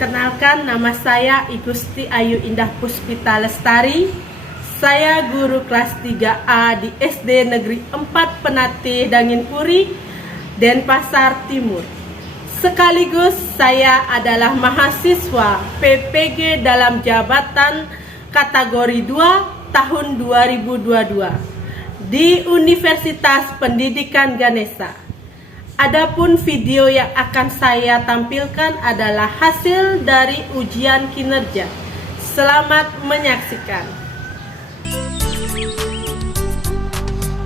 Perkenalkan, nama saya Igusti Ayu Indah Puspita Lestari. Saya guru kelas 3A di SD Negeri 4 Penate Danginpuri, Denpasar Timur. Sekaligus saya adalah mahasiswa PPG dalam jabatan kategori 2 tahun 2022 di Universitas Pendidikan Ganesha. Adapun video yang akan saya tampilkan adalah hasil dari ujian kinerja. Selamat menyaksikan.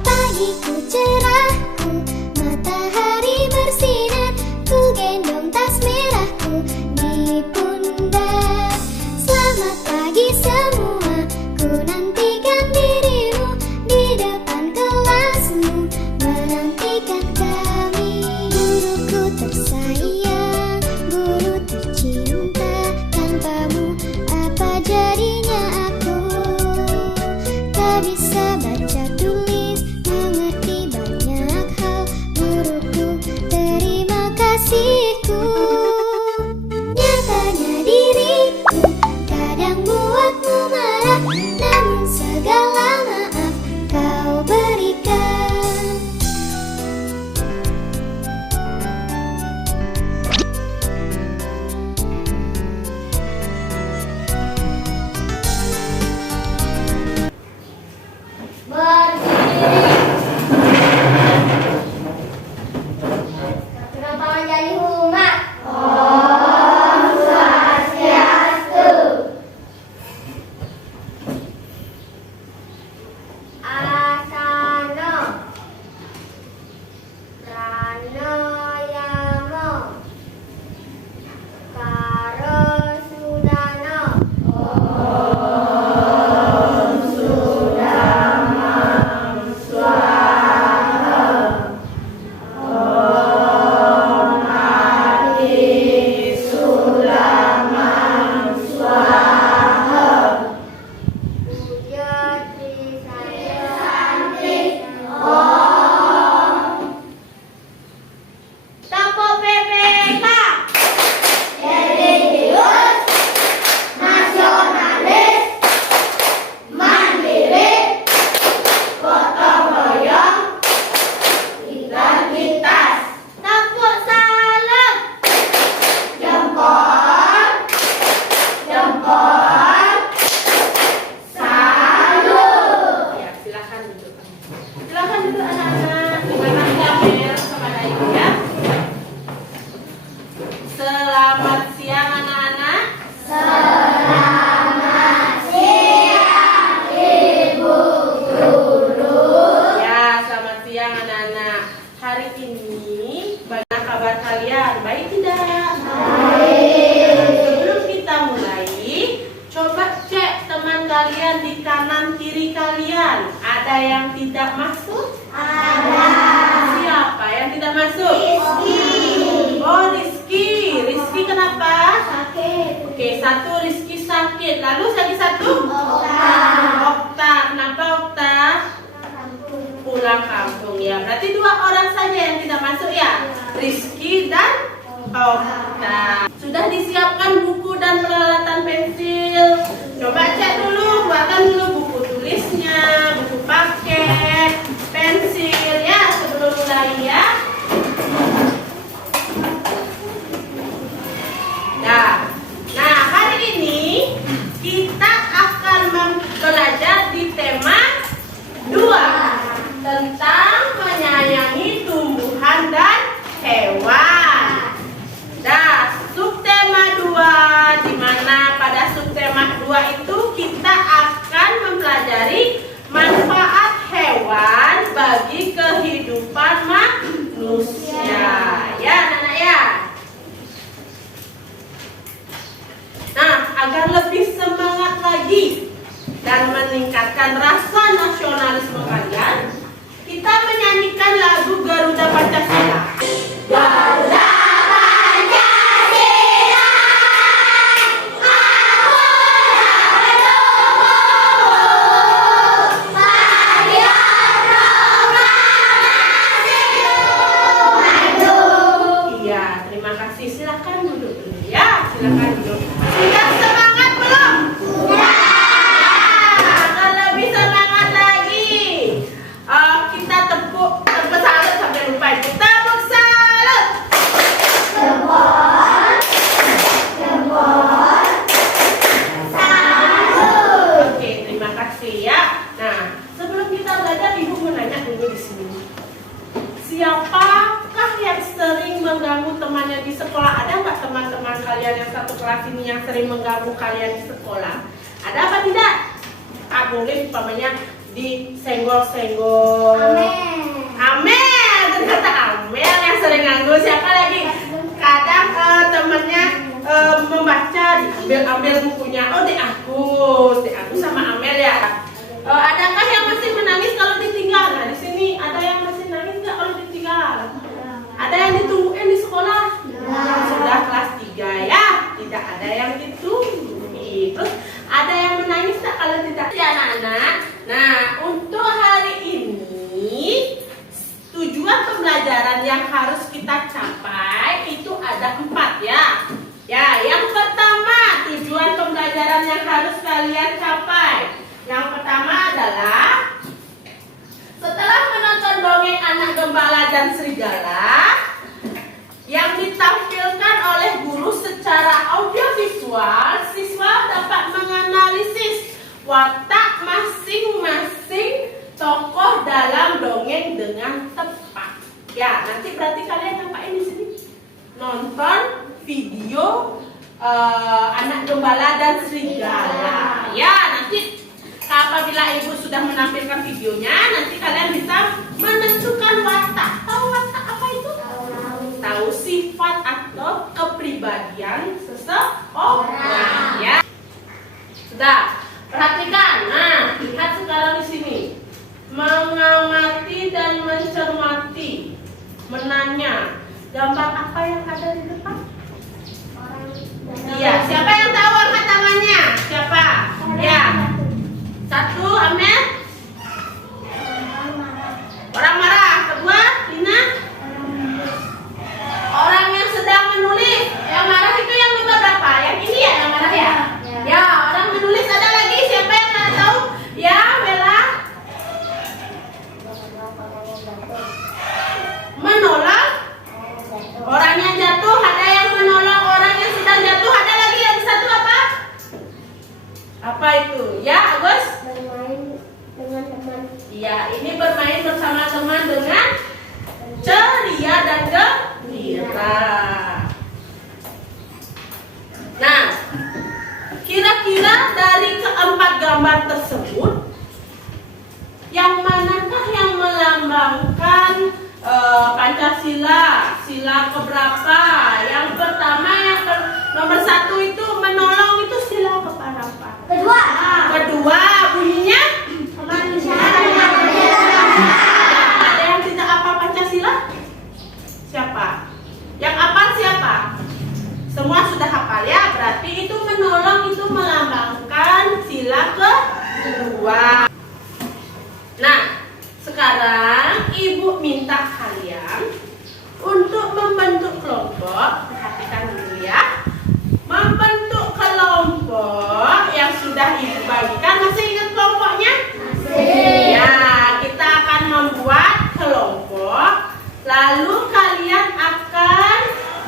Pagiku cerahku, matahari bersinar, ku gendong tas merahku di pundak. Selamat pagi semua, ku nantikan dirimu di depan kelasmu, menantikan kami. Guruku tersayang, guru tercinta, tanpamu apa jadinya aku? Tak bisa baca tulis, mengerti banyak hal, guruku terima kasihku. Nyatanya diriku kadang buatmu marah, namun segala maaf kau berikan. Kenapa jadi umat? Om Swastiastu. Asano Pranoyamo Karo Sudano. Om Sudamam Swaha. Om Adi Sulamam Swaha. Puja Trisaya Santi. Om Tokoh PPK religius, nasionalis, mandiri, gotong royong, integritas. Tepuk salam. Jempol, jempol, salut. Ya, silakan duduk. Silakan duduk anak-anak. Gimana kamera kepada ibu ya? Selamat siang anak-anak. Selamat siang, Ibu Guru. Ya, selamat siang anak-anak. Hari ini bagaimana kabar kalian? Baik tidak? Baik. Sebelum kita mulai, coba cek teman kalian di kanan kiri kalian. Ada yang tidak masuk? Ada. Siapa yang tidak masuk? Rizky. Oh, Rizky. Rizky kenapa? Sakit. Oke, satu Rizky sakit. Lalu lagi satu? Okta. Okta. Kenapa Okta? Pulang kampung ya. Berarti dua orang saja yang tidak masuk ya. Rizky dan Okta. Sudah disiapkan buku dan peralatan pensil. Coba cek dulu, buatkan dulu buku tulisnya, buku paket, pensil ya sebelum mulai ya. Nah, hari ini kita akan belajar di tema 2 tentang menyayangi tumbuhan dan hewan. Nah, sekolah ada nggak teman-teman kalian yang satu kelas ini yang sering mengganggu kalian di sekolah? Ada apa tidak? Boleh umpamanya disenggol-senggol. Amel, ternyata Amel yang sering ganggu. Siapa lagi? Kadang temennya membaca, ambil bukunya. Oh, di aku sama Amel ya. Adakah yang masih menangis kalau ditinggal? Nah, di sini ada yang masih nangis nggak kalau ditinggal? Ada yang ditungguin di sekolah? Sudah kelas 3 ya, tidak ada yang ditungguin. Terus ada yang menangis nggak kalau tidak? Ya anak-anak. Nah, untuk hari ini tujuan pembelajaran yang harus kita capai itu ada 4 ya. Ya, yang pertama tujuan pembelajaran yang harus kalian capai. Yang pertama adalah setelah menonton dongeng Anak Gembala dan Serigala yang ditampilkan oleh guru secara audiovisual, siswa dapat menganalisis watak masing-masing tokoh dalam dongeng dengan tepat. Ya, nanti berarti kalian ngapain di sini? Nonton video Anak Gembala dan Serigala. Ya, nanti apabila ibu sudah menampilkan videonya, nanti kalian bisa menentukan watak. Tahu watak apa itu? Tahu sifat atau kepribadian seseorang. Ya, sudah. Perhatikan. Nah, lihat sekarang di sini. Mengamati dan mencermati. Menanya. Gambar apa yang ada di depan? Iya, siapa yang tahu angkat tangannya? Siapa? Ya. 1, Amel. Orang marah. Kedua, Lina. Orang yang sedang menulis. Yang marah itu yang nomor berapa? Yang ini ya yang marah ya? Ya, orang menulis ada lagi. Siapa yang tahu? Ya, Bella. Menolong. Orang yang jatuh, ada yang menolong orang yang sedang jatuh. Ada lagi yang satu apa? Apa itu? Ya, Agus? Bermain dengan teman. Iya, ini bermain bersama teman dengan ceria dan gembira. Nah, kira-kira dari keempat gambar tersebut, yang manakah yang melambangkan Pancasila? Sila keberapa? Yang pertama, nomor 1 itu menolong, itu sila keberapa? Kedua. Kedua, bunyinya? Ada yang tidak apa Pancasila? Siapa? Yang hafal siapa? Semua sudah hafal ya? Berarti itu menolong, itu melambangkan sila kedua. Nah, sekarang ibu minta kalian untuk membentuk kelompok. Perhatikan dulu ya. Membentuk kelompok yang sudah ibu bagikan. Masih ingat kelompoknya? Masih. Ya, kita akan membuat kelompok. Lalu kalian akan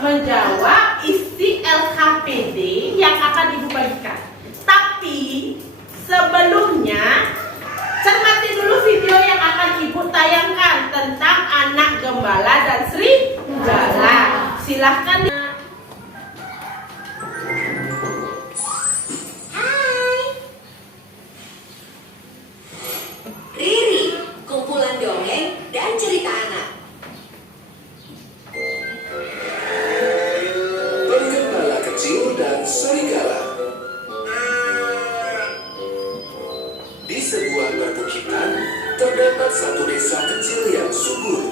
menjawab isi LKPD yang akan ibu bagikan. Tapi sebelumnya cermati dulu video yang akan ibu tayangkan tentang Anak Gembala dan Serigala. Silahkan. Hai. Riri, kumpulan dongeng dan cerita anak. Penggembala kecil dan serigala. Di sebuah perbukitan terdapat satu desa kecil yang subur.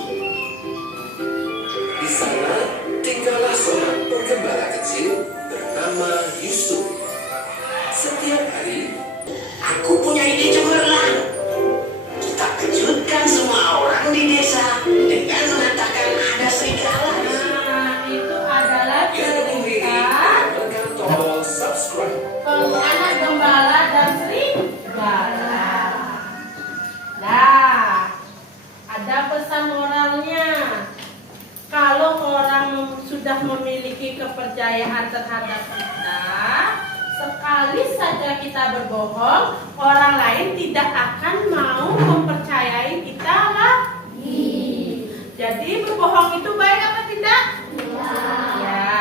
Di sana tinggallah seorang penggembala kecil bernama Yusuf. Setiap hari, Aku punya ide cemerlang. Kita kejutkan semua orang di desa dengan mengatakan ada serigala. Nah, itu adalah ilmu Riri cerita tekan tombol subscribe. Anak Gembala dan Serigala. Nah, ada pesan moralnya. Kalau orang sudah memiliki kepercayaan terhadap kita, sekali saja kita berbohong, orang lain tidak akan mau mempercayai kita lagi. Jadi berbohong itu baik apa tidak? Ya,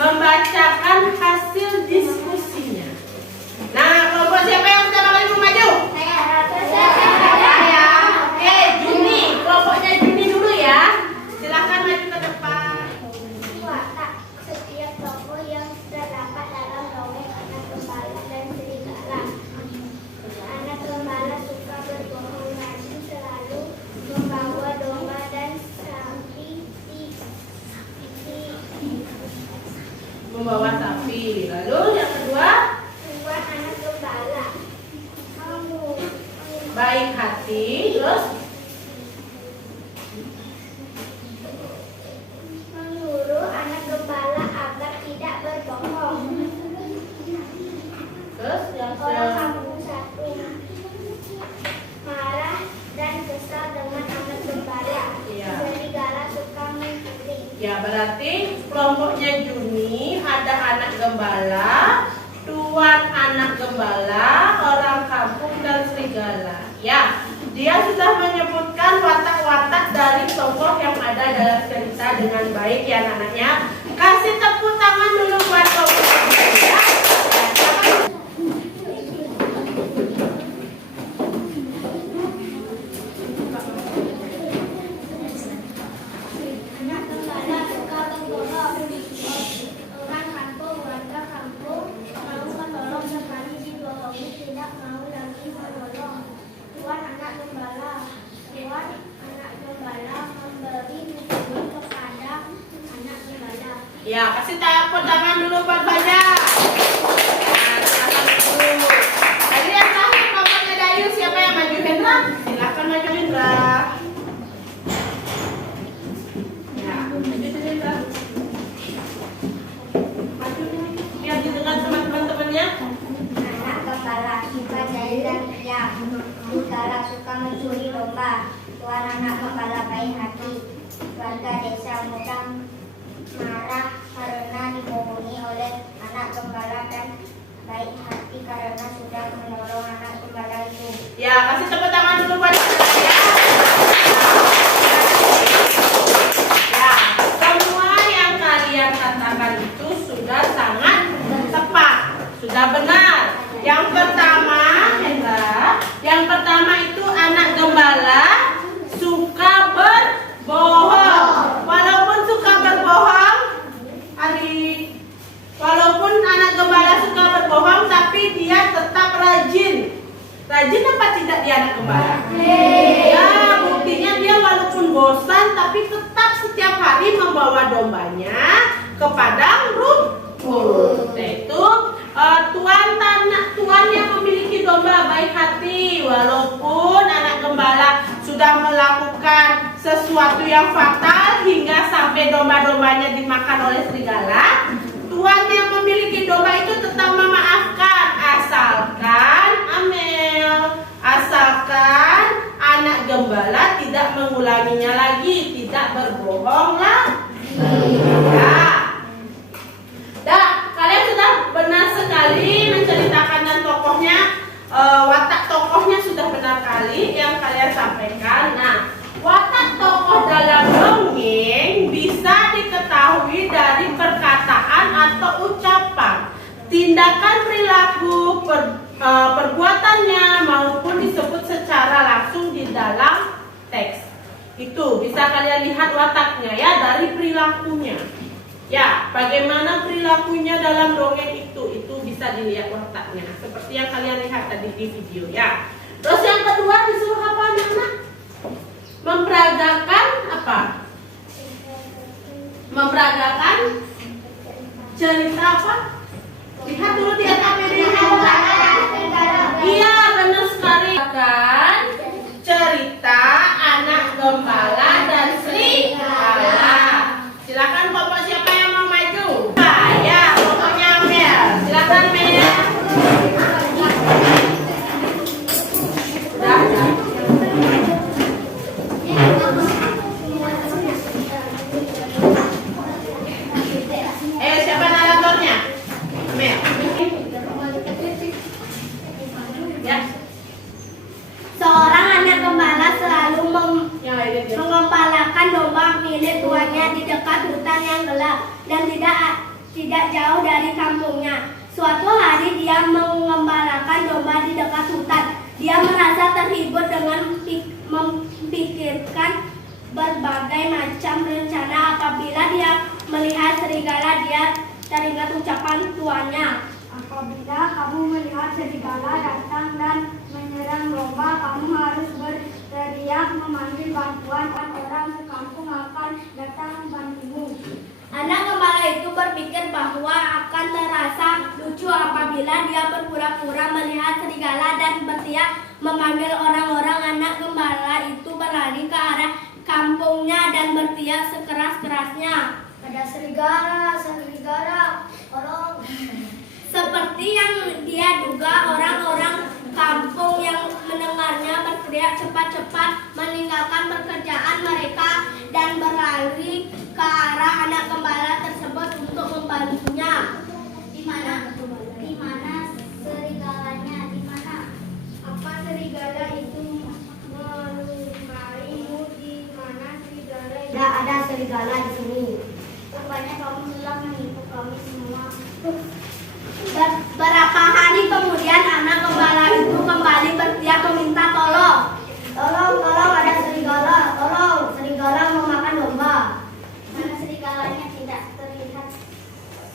membacakan hasil diskusinya. Nah, kelompok siapa yang pertama kali mau maju? Saya. Oke, Juni. Kelompoknya Juni dulu ya. Silahkan maju ke depan. Watak setiap tokoh yang terdapat dalam dongeng anak gembala dan serigala. Anak gembala suka berbohong lagi, selalu membawa domba dan sapi Membawa sapi. Lalu yang kedua, Tuan anak gembala baik hati. Terus menyuruh anak gembala agar tidak berbohong. yang Orang kampung satu marah dan kesal dengan anak gembala. Iya. Serigala suka mencuri. Ya, berarti kelompoknya Juni ada anak gembala, tuan anak gembala, orang kampung dan serigala. Ya, dia sudah menyebutkan watak-watak dari tokoh yang ada dalam cerita dengan baik ya anak-anaknya. Kasih tepuk tangan dulu buat tokoh ya. Anak gembala suka berbohong. Orang kampung, warga kampung mau menolong, sekali dibohongi tidak mau lagi menolong. Tuan anak gembala memberi makanan kepada anak gembala. Ya, kasih tepuk tangan dulu buat banyak. Nah, silakan dulu. Tadi yang terakhir kelompoknya Dayu, siapa yang maju? Hendra? Silakan maju Hendra. Ya, maju Hendra. Maju biar didengar sama teman-temannya. Anak gembala suka jahil dan riak. Serigala suka mencuri domba. Tuan anak gembala baik hati. Warga desa mudah marah karena dibohongi oleh anak gembala dan baik hati karena sudah menolong anak gembala itu. Ya, kasih tepuk tangan dulu buat saya. Ya, semua yang kalian katakan itu sudah sangat tepat, sudah benar. Yang pertama, Hendra, yang pertama itu anak gembala suka berbohong. Walaupun suka berbohong, walaupun anak gembala suka berbohong, tapi dia tetap rajin. Rajin apa tidak dia anak gembala? Ya, buktinya dia walaupun bosan, tapi tetap setiap hari membawa dombanya ke padang rumput. Yaitu tuan yang memiliki domba baik hati, walaupun anak gembala sudah melakukan sesuatu yang fatal hingga sampai domba-dombanya dimakan oleh serigala. Tuan yang memiliki domba itu tetap memaafkan, asalkan anak gembala tidak mengulanginya lagi, tidak berbohong lagi. Ya, kalian sudah benar sekali menceritakan dan tokohnya, watak tokohnya sudah benar kali yang kalian sampaikan. Nah, watak tokoh dalam dongeng bisa diketahui dari perkataan atau ucapan, tindakan perilaku, perbuatannya maupun disebut secara langsung di dalam teks. Itu bisa kalian lihat wataknya ya dari perilakunya. Ya, bagaimana perilakunya dalam dongeng itu bisa dilihat wataknya. Seperti yang kalian lihat tadi di video ya. Terus yang kedua disuruh apa anak-anak? Memperagakan apa? Memperagakan cerita apa? Lihat dulu di atas media. Iya, benar sekali. Kan cerita anak gembala dan serigala. Silakan kelompok siapa yang mau maju? Ya, kelompoknya Mel. Silakan Mel. Ayo, siapa naratornya? Mel. Ya. Seorang anak gembala selalu Yang mengembalakan domba milik tuannya di dekat hutan yang gelap dan tidak tidak jauh dari kampungnya. Suatu hari dia mengembalakan domba di dekat hutan. Dia merasa terhibur dengan memikirkan berbagai macam rencana. Apabila dia melihat serigala, dia teringat ucapan tuannya. Apabila kamu melihat serigala datang dan menyerang domba, kamu harus berteriak memanggil bantuan. Orang sekampung akan datang membantumu. Anak gembala itu berpikir bahwa akan terasa lucu apabila dia berpura-pura melihat serigala dan berteriak memanggil orang-orang. Anak gembala itu berlari ke arah kampungnya dan berteriak sekeras-kerasnya. Ada serigala, serigala, tolong. Seperti yang dia duga, orang-orang kampung yang mendengarnya berteriak cepat-cepat meninggalkan pekerjaan mereka dan berlari ke arah anak gembala tersebut untuk membantunya. Di mana? Di mana serigalanya? Di mana? Apa serigala itu melukaimu? Di mana serigala? Tidak ada serigala di sini. Rupanya kamu telah menipu kami semua. Beberapa hari kemudian anak gembala itu kembali berteriak meminta tolong. Tolong, tolong, ada serigala. Tolong, serigala memakan domba. Mana serigalanya? Tidak terlihat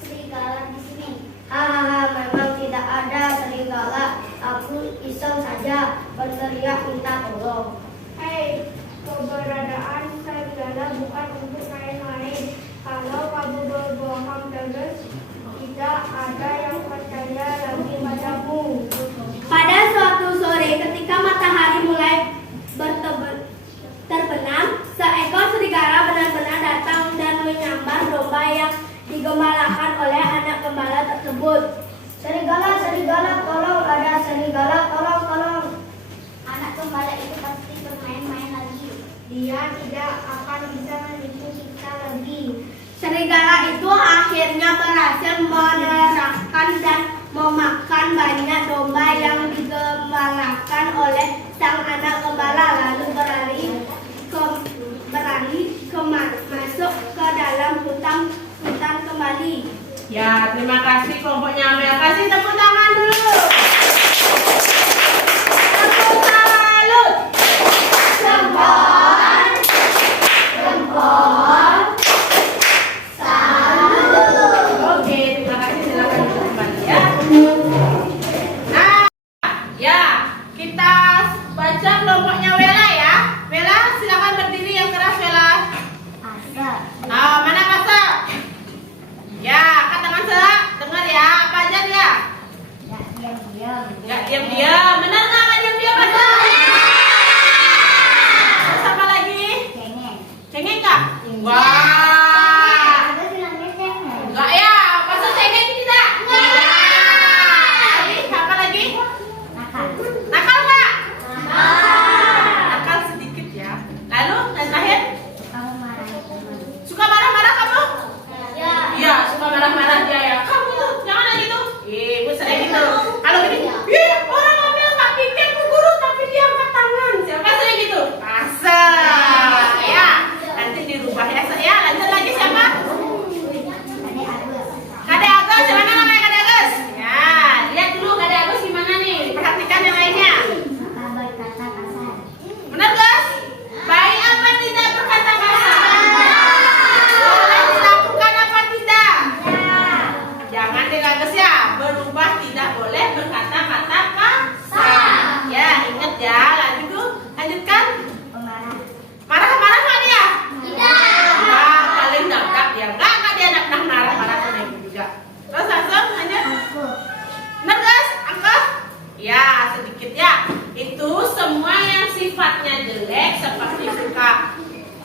serigala di sini. Hahaha, memang tidak ada serigala. Aku iseng saja berteriak minta tolong. Hei, keberadaan serigala bukan untuk main-main. Kalau kamu berbohong terus, tidak ada yang percaya lagi padamu. Pada suatu sore ketika matahari mulai terbenam, seekor serigala benar-benar datang dan menyambar domba yang digembalakan oleh anak gembala tersebut. Serigala, serigala, tolong, ada serigala, tolong, tolong. Anak gembala itu pasti bermain-main lagi. Dia tidak akan bisa menipu kita lagi. Serigala itu akhirnya berhasil menerahkan dan memakan banyak domba yang digembalakan oleh sang anak gembala, lalu masuk ke dalam hutan kembali. Ya, terima kasih kelompoknya Amel. Kasih tepuk tangan dulu. Tepuk salut. Jempol. Jempol. Salut. Oke, terima kasih. Silakan duduk kembali ya. Nah, ya, kita baca kelompoknya Wela ya. Wela, silakan berdiri yang keras Wela. Mana Kasa? Ya, angkat tangan Sela. Dengar ya, apa aja dia? Ya, diam-diam. Benar nggak diam-diam Kasa? Terus apa lagi? Cengeng nggak? Wah. Enggak ya, masa cengeng tidak? Apa lagi? Nakal nggak? Nakal sedikit ya. Lalu, dan terakhir? Suka marah-marah kamu? Iya, suka marah-marah dia ya. Kamu tuh, jangan gitu. Ibu sering gitu. Kalau gini, orang ambil nggak pikir bu guru, tapi dia angkat tangan. Siapa sering gitu? Asa. Ya, nanti dirubah ya. Ya, lanjut lagi siapa? Kade Agus, mana namanya Kade Agus? Ya, lihat dulu Kade Agus gimana nih. Perhatikan yang lainnya. Benar Gus? Baik apa tidak berkata kasar? Boleh dilakukan apa tidak? Jangan digagas ya. Berubah tidak boleh berkata-kata kasar. Ya, ingat ya. Lanjutkan. Marah-marah nggak dia? Tidak. Paling dapat dia. Nggak dia nak marah-marah sama ibu juga. Terus langsung lanjut. Benar Gus? Angkat? Ya, sedikit ya. Itu semua yang sifatnya jelek seperti suka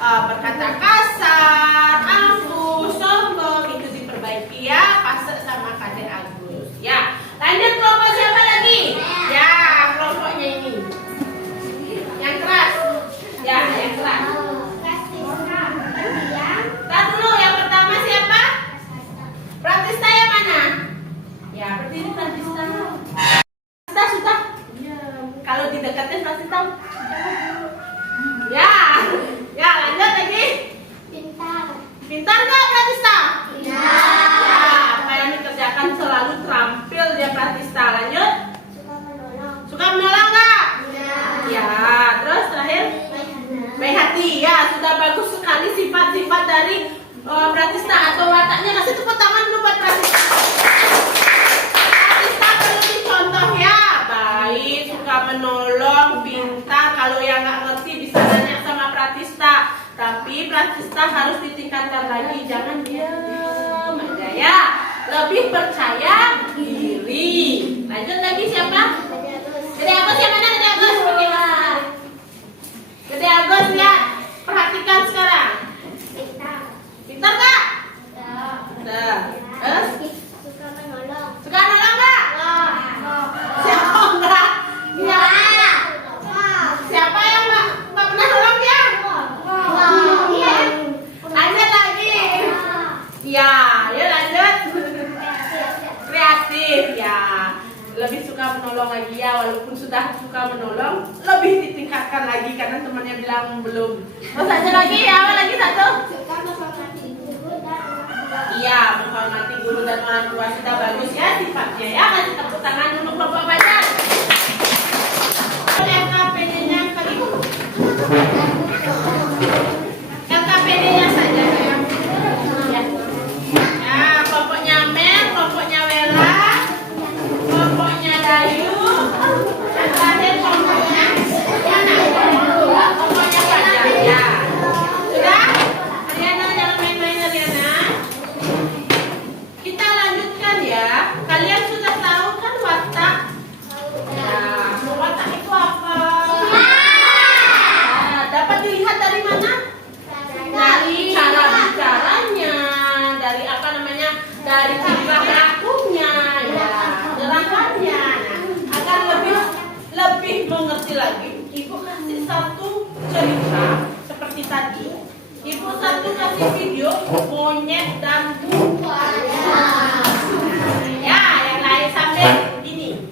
berkata kasar, angkuh, sombong itu diperbaiki ya, fase sama Kade Agus. Ya, lanjut kelompok siapa lagi? Ya, kelompoknya ini. Yang keras. Ya, yang keras. Ntar dulu, yang pertama siapa? Pratista yang mana? Ya, berdiri Pratista. Sudah. Kalau didekatin pasti tahu. Ya, lanjut lagi. Pintar nggak Pratista? Iya. Ya, Pratistanya kasih tepuk tangan dulu buat Pratista. Pratista lebih contoh ya, baik, suka menolong, pintar. Kalau yang nggak ngerti bisa nanya sama Pratista. Tapi Pratista harus ditingkatkan lagi, jangan diam aja ya. Lebih percaya diri. Lanjut lagi siapa? Gede Agus yang mana? Gede Agus pakai masker. Gede Agus ya. Perhatikan sekarang. Pintar Kak? Nah, terus? Suka menolong. Suka nolong Kak? Siapa enggak? Iya. Siapa yang nggak pernah nolong dia? Lanjut lagi. Ya, ya lanjut. Kreatif ya. Lebih suka menolong lagi ya, walaupun sudah suka menolong, lebih ditingkatkan lagi karena temannya bilang belum. Terus aja lagi ya, apa lagi satu? Suka menghormati guru dan orang tua. Iya, menghormati guru dan orang tua sudah bagus ya sifatnya ya. Kasih tepuk tangan untuk Bapak Bajar. LKPD-nya ke Ibu. LKPD-nya saja ya. Ya, kelompoknya Mel, kelompoknya Wela, kelompoknya Dayu, dan terakhir kelompoknya mana? Kelompoknya Fajar ya. Sudah? Ariana jangan main-main Ariana. Kita lanjutkan ya. Kalian sudah tahu kan watak? Nah, watak itu apa? Nah, dapat dilihat dari mana? Dari cara bicaranya, dari apa namanya? Dari tingkah lakunya, ya, gerakannya. Nah, agar lebih mengerti lagi, Ibu kasih satu cerita seperti tadi. Ibu satu kasih video monyet dan buaya. Ya, yang lain sambil ini,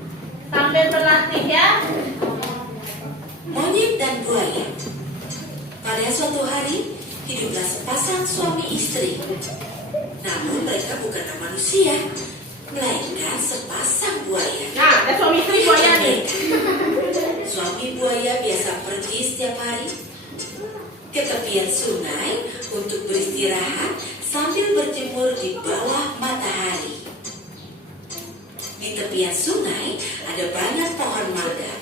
sambil berlatih ya. Monyet dan buaya. Pada suatu hari, hiduplah sepasang suami istri. Namun mereka bukanlah manusia, melainkan sepasang buaya. Nah, ada suami istri buaya nih. Suami buaya biasa pergi setiap hari ke tepian sungai untuk beristirahat sambil berjemur di bawah matahari. Di tepian sungai ada banyak pohon mangga.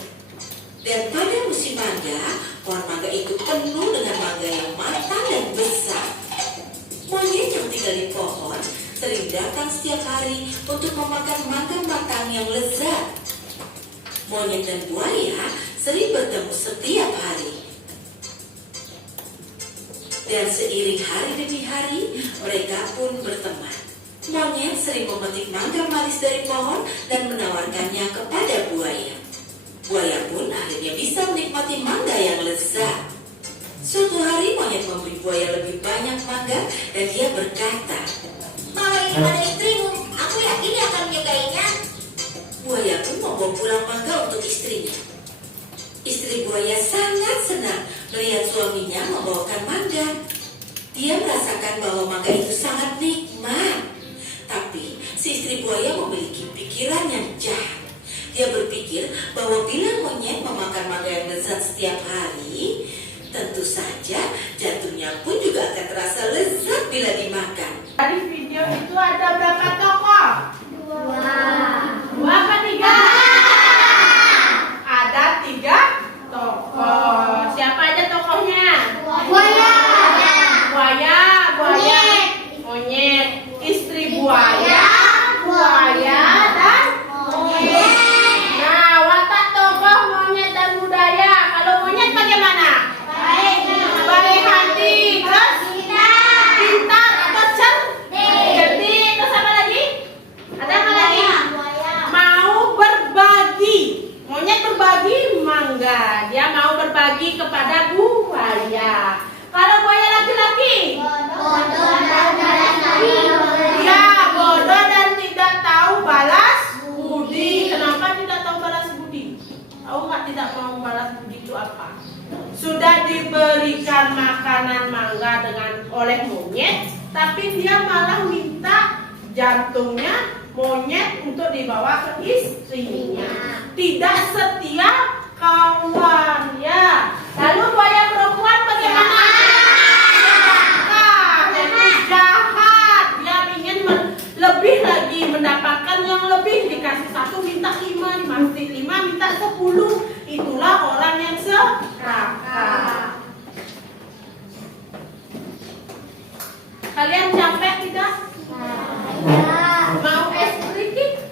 Dan pada musim mangga, pohon mangga itu penuh dengan mangga yang matang dan besar. Monyet yang tinggal di pohon sering datang setiap hari untuk memakan mangga matang yang lezat. Monyet dan buaya sering bertemu setiap hari. Dan seiring hari demi hari, mereka pun berteman. Monyet sering memetik mangga manis dari pohon dan menawarkannya kepada buaya. Buaya pun akhirnya bisa menikmati mangga yang lezat. Suatu hari monyet memberi buaya lebih banyak mangga dan dia berkata, Mau ini pada istrimu, aku yakin dia akan menyukainya. buaya pun membawa pulang mangga untuk istrinya. Istri buaya sangat senang melihat suaminya membawakan mangga. Dia merasakan bahwa mangga itu sangat nikmat. Tapi si istri buaya memiliki pikiran yang jahat. Dia berpikir bahwa bila monyet memakan mangga yang lezat setiap hari, tentu saja jantungnya pun juga akan terasa lezat bila dimakan. Dari video itu ada berapa tokoh? Dua apa tiga? Ada 3 tokoh. Siapa aja tokohnya? Buaya. Buaya, monyet, istri buaya, dan Monyet. nah, watak tokoh monyet dan budaya. Kalau monyet bagaimana? Baik hati, terus pintar atau cerdik, terus apa lagi? Ada apa lagi? Mau berbagi. Monyet berbagi mangga. Dia mau berbagi kepada buaya. Kalau buaya laki-laki, dia bodoh dan tidak tahu balas budi. Kenapa tidak tahu balas budi? Tahu nggak tidak mau balas budi itu apa? Sudah diberikan makanan mangga oleh monyet, tapi dia malah minta jantungnya monyet untuk dibawa ke istrinya. Tidak setia kawan ya. Lalu buaya perempuan bagaimana? Nah, jadi jahat. Dia yang lebih dikasih 1 minta 5, dikasih 5 minta 10. Itulah orang yang serakah. Kalian capek tidak? Mau es sedikit?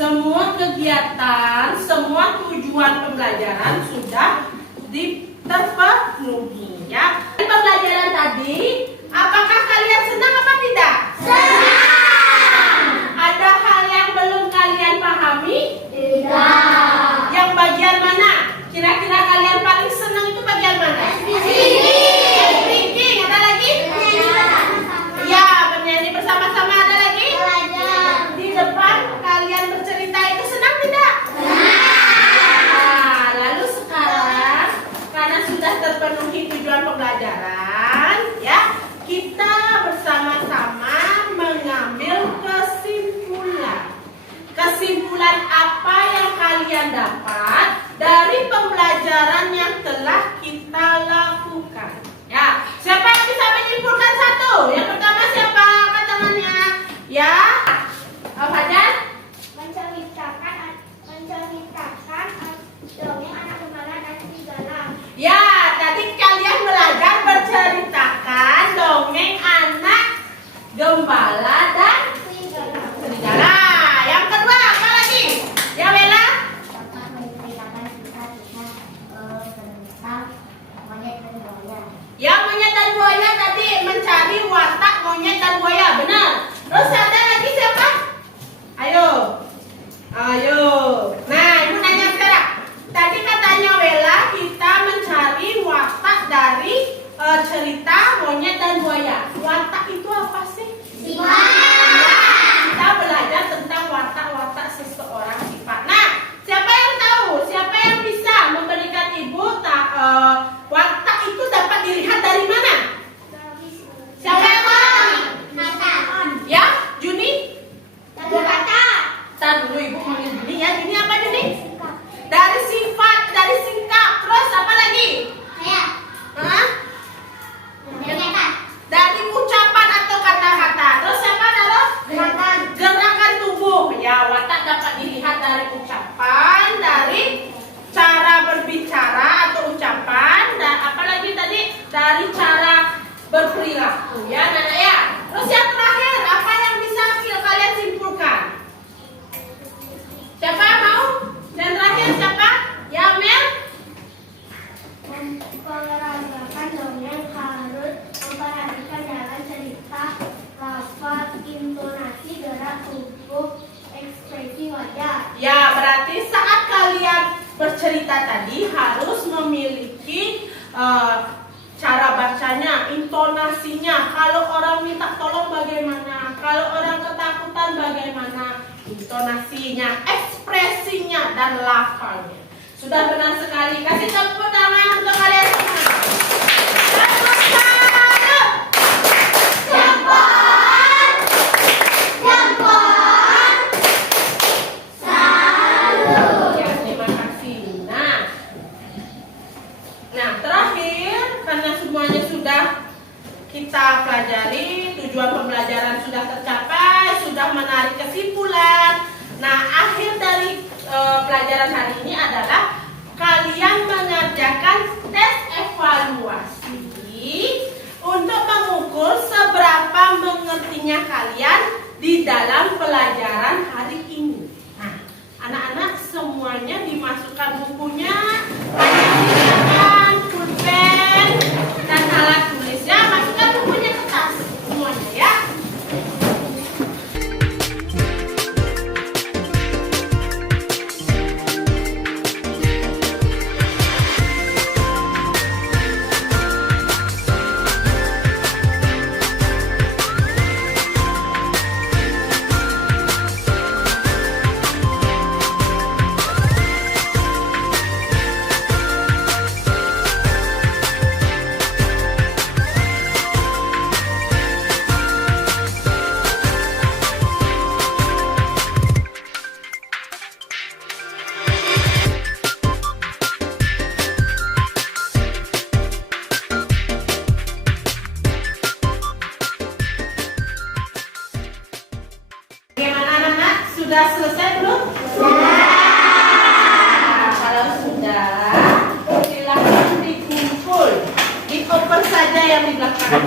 Semua kegiatan, semua tujuan pembelajaran sudah terpenuhi ya. Pembelajaran tadi, apakah kalian senang apa tidak? Senang. Ada hal yang belum kalian pahami? Tidak. Yang bagian mana? Kira-kira kalian paling senang itu bagian mana? Speaking. Ada lagi? Ya, bernyanyi bersama-sama. Ada lagi? Di depan kalian bercerita itu senang tidak? Nah, lalu sekarang karena sudah terpenuhi tujuan pembelajaran, ya, kita bersama-sama mengambil kesimpulan. Kesimpulan apa yang kalian dapat dari pembelajaran yang telah kita lakukan? Ya, siapa yang bisa menyimpulkan satu? Yang pertama siapa? Angkat tangannya. Ya, Fajar? Menceritakan dongeng anak gembala dan serigala. Ya, tadi kalian belajar berceritakan dongeng anak gembala dan serigala. Yang kedua, apa lagi? Ya, Bella? Dapat menceritakan kisah-kisah tentang monyet dan buaya. Ya, monyet dan buaya tadi mencari watak monyet dan buaya, benar. Terus ada lagi siapa? Ayo. Nah, ibu nanya sekarang. Tadi katanya Bella kita mencari watak dari cerita monyet dan buaya. Watak itu apa sih? Kita belajar tentang watak-watak seseorang sifat. Nah, siapa yang tahu? Siapa yang bisa memberikan ibu watak itu dapat dilihat dari mana? Siapa yang tahu? Ya, Juni? Ntar dulu ibu manggil Juni ya. Juni apa Juni? Dari sifat, dari sikap. Terus apa lagi? Hah? Dari ucapan atau kata-kata. Terus siapa naruh? Gerakan tubuh. Ya, watak dapat dilihat dari ucapan, dari cara berbicara atau ucapan, dan apa lagi tadi? Dari cara berperilaku. Ya, Nana ya. Terus yang terakhir, apa yang bisa kalian simpulkan? Siapa yang mau? Dan terakhir siapa? Ya, Mel? Memperagakan dongeng harus memperhatikan jalan cerita, lafaz, intonasi, gerak tubuh, ekspresi wajah. Ya, berarti saat kalian bercerita tadi harus memiliki cara bacanya, intonasinya. Kalau orang minta tolong bagaimana? Kalau orang ketakutan bagaimana? Intonasinya, ekspresinya, dan lafalnya. Sudah benar sekali kan? kita pelajari, tujuan pembelajaran sudah tercapai, sudah menarik kesimpulan. Nah, akhir dari pelajaran hari ini adalah kalian mengerjakan tes evaluasi untuk mengukur seberapa mengertinya kalian di dalam pelajaran hari ini. Nah, anak-anak semuanya dimasukkan bukunya, silakan pulpen dan alat tulisnya, masukkan bukunya ke tas semuanya ya. Bagaimana anak-anak? Sudah selesai belum? Nah, kalau sudah, silakan dikumpul. Dioper saja yang di belakang.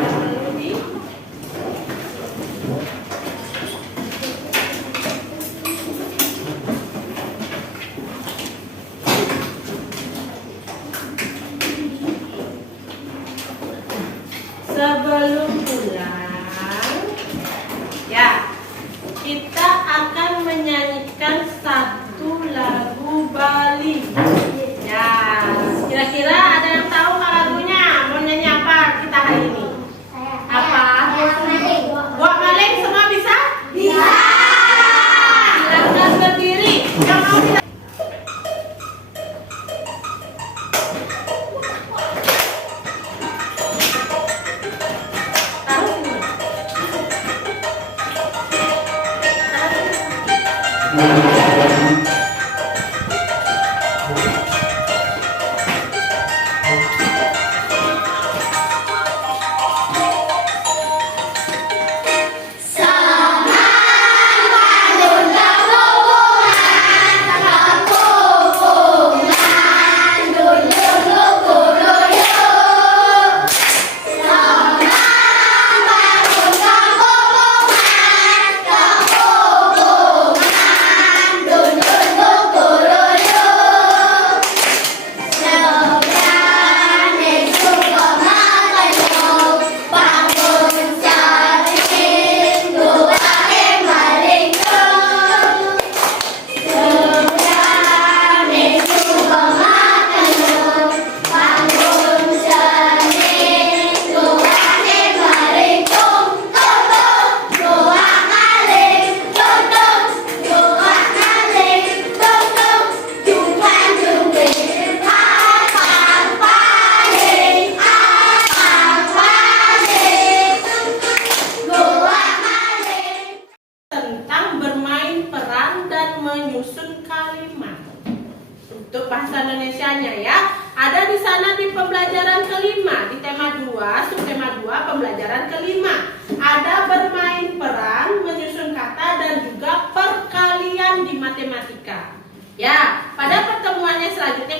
Sebelum pulang, ya, kita akan menyanyikan satu lagu Bali. Ya, kira-kira ada yang tahu lagunya? Mau nyanyi apa kita hari ini? Apa? Buat maling semua bisa? Bisa. Silakan berdiri. Yang mau kita taruh sini. Tentang bermain peran dan menyusun kalimat. Untuk bahasa Indonesianya ya, ada di sana di pembelajaran kelima, di tema 2, subtema 2, pembelajaran kelima. Ada bermain peran, menyusun kata, dan juga perkalian di matematika. Ya, pada pertemuannya selanjutnya